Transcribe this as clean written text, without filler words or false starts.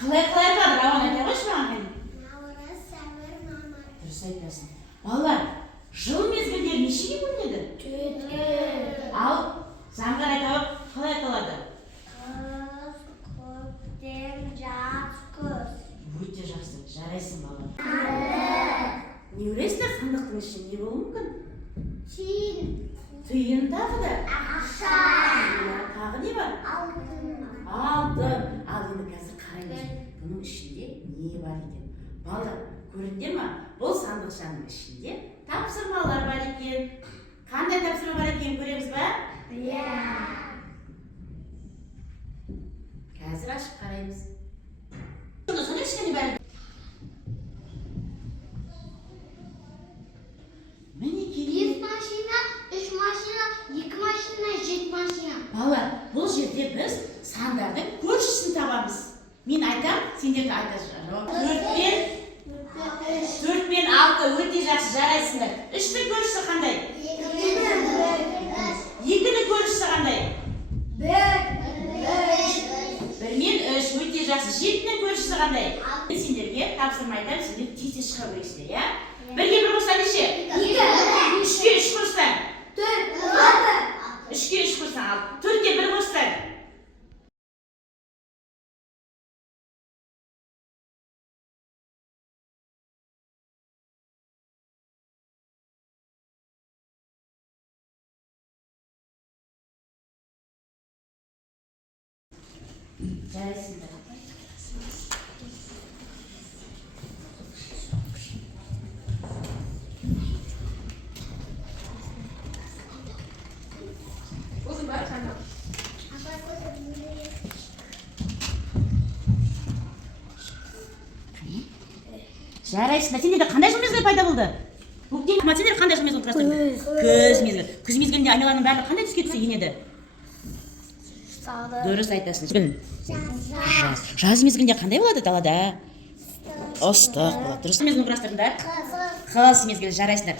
Қалай айтады? Рауан айта қойшы маған кәне. Наурыз, сәуір, мамыр. Дұрыс айтасың. Балалар, жыл мезгілдері нешеге бөлінеді? Төртке. Ал заңғар айта қойып, қалай аталады? Қыс, көктем, жаз, күз. Өте жақсы, жарайсың бала. Не ойлайсыңдар, сандықтың ішінде не болуы мүмкін? Тиын. Тиын тағы да. Ақша. Тағы не бар? Алтын. Алтын. Ал енді қазір қараймыз. Бұның ішінде не бар екен? Балалар, көрдіңдер ма? Бұл сандықшаның ішінде тапсырмалар бар екен. Қандай тапсырма бар екен көреміз ба? Иә. Қазір ашып қараймыз. Соны ешкені бәрі. Бес машина, үш машина, екі машина, жеті машина. Балалар, бұл жерде біз сандардың көршісін табамыз. Мен айтам, сендер де айтасыңдар. 4 пен 6 өте жақсы жарайсыңдар. 3-дің көршісі қандай? 2-дің көршісі қандай? 1 мен 3 өте жақсы. 7-дің көршісі қандай? Мен сендерге тапсырма айтам, сендер тез шыға бересіңдер, иә? 1-ге 1 қосса неше? 3-ге 3 қоссаң? 3-ге 3 қоссаң, ал 4-ге 1 қоссаң? Жарайсыңдар. Жарайсыңдар. Сендерде қандай жыл мезгілі пайда болды? Көктем, сендер қандай жыл мезгілін құрастырды? Күз мезгілі. Күз мезгілінде айналаның барлығы қандай түске түссе енеді? Дұрыс айтасың. Жаз мезгілінде қандай болады далада? Ыстық болады. Дұрыс мезгілін құрастырдыңдар? Қыс мезгілі, жарайсыңдар.